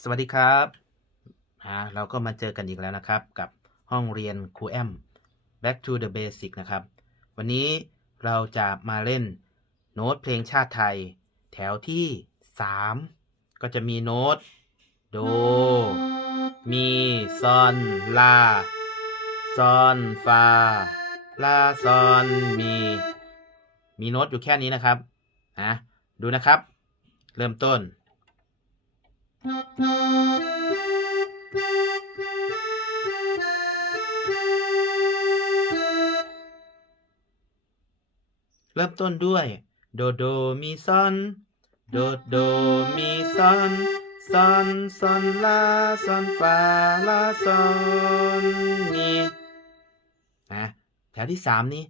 สวัสดีครับอ่าเราก็มาเจอกันอีกแล้วนะครับ กับห้องเรียนครูแอม Back to the Basic นะครับ วันนี้เราจะมาเล่นโน้ตเพลงชาติไทย แถวที่ 3 ก็จะมีโน้ต โด มีซอนลาซอนฟาลาซอนมี มีโน้ตอยู่แค่นี้นะครับนะดูนะครับ เริ่มต้น เริ่มต้นด้วย โดโดมีซอนโดโดมีซอนซอนซอนลาซอนฟาลาซอนมีนะแถวที่สามนี้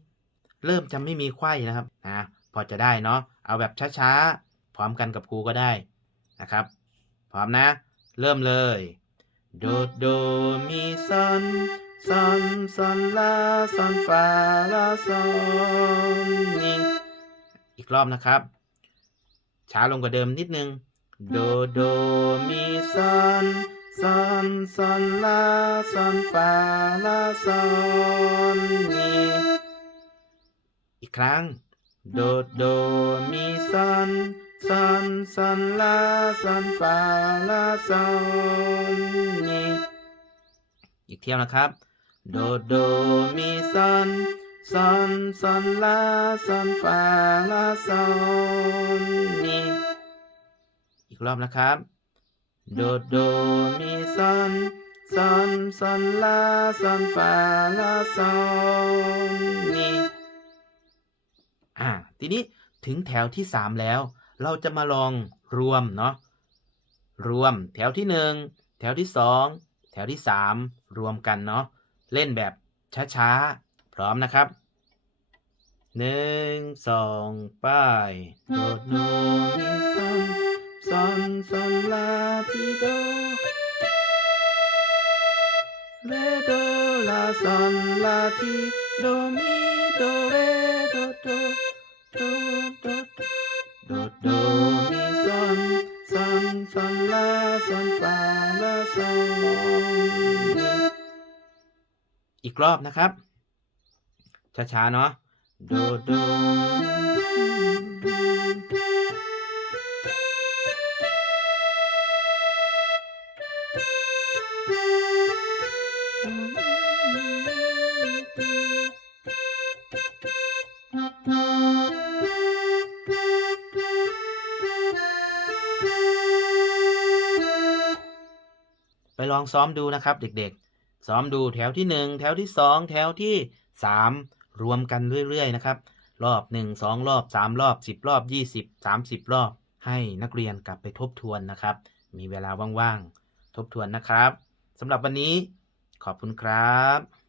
เริ่มจะไม่มีไข้นะครับนะพอจะได้เนาะเอาแบบช้าๆ พร้อมกันกับครูก็ได้นะครับ พร้อมนะ เริ่มเลยโดโดมีซอนซอนซอนลาซอนฟาลาซอนมีอีกรอบนะครับ ช้าลงกว่าเดิมนิดนึง โดโดมีซอนซอนซอนลาซอนฟาลาซอนมีอีกครั้ง โดโดมีซอน ซนซนลาซนฟาลาซนนีอีกเที่ยวนะครับ โดโดมีซอนซอนซอนลาซอนฟาลาซอนมีอีกรอบนะครับ โดโดมีซอนซอนซอนลาซอนฟาลาซอนมีอ่าทีนี้ถึงแถวที่สามแล้ว เราจะมาลองรวมเนาะรวมแถวที่หนึ่งแถวที่สองแถวที่สามรวมกันเนาะเล่นแบบช้าๆ พร้อมนะครับหนึ่งสองป้ายโดโดมีซอนซอนซอนลาทีโดเรโดลาซอนลาทีโดมีโดเรโดโดโดโด อนฟาลาซอนมีอีกรอบนะครับ ช้าๆ เนาะโดโดไป ลองซ้อมดูนะครับ เด็กๆ ซ้อมดูแถวที่หนึ่งแถวที่สองแถวที่สามรวมกันเรื่อยๆนะครับ รอบหนึ่งสองรอบสามรอบสิบรอบยี่สิบสามสิบรอบ ให้นักเรียนกลับไปทบทวนนะครับ มีเวลาว่างๆ ทบทวนนะครับสำหรับวันนี้ขอบคุณครับ